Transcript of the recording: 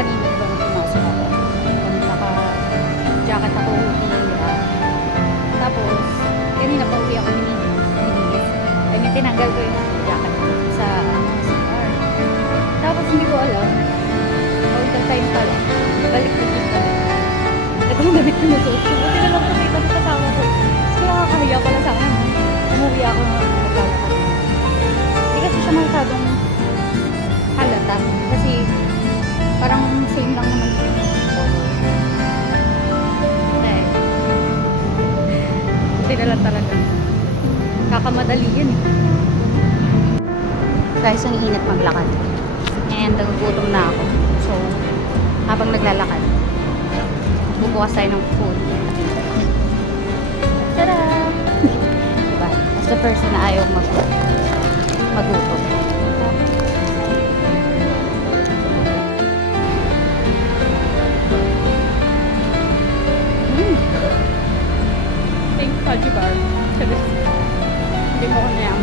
kanina, diba, nung pumasok ako. Naka-jacket ako, hoodie. Tapos, kanina pa uwi ako nilinis. I mean, tinanggal ko yung jacket ko sa car. Tapos, hindi ko alam. Hotel time pala. Balik na dito. Ito yung damit ko na suot ko. Buti na lang kumita sa kasama ko. Kasi nakakahiya pala sa akin. Umuwi ako na maglalakad. Hindi kasi siya masyadong halata. Kasi parang same lang naman yung eh. Buti na lang talaga. Kakamadali yun eh. Guys, ang init maglakad. And nagugutom na ako. So, habang naglalakad, bubukas tayo ng food. Tada! Diba? As the person na ayaw magutom. Pink fudgy bar. Hindi mo ko na yan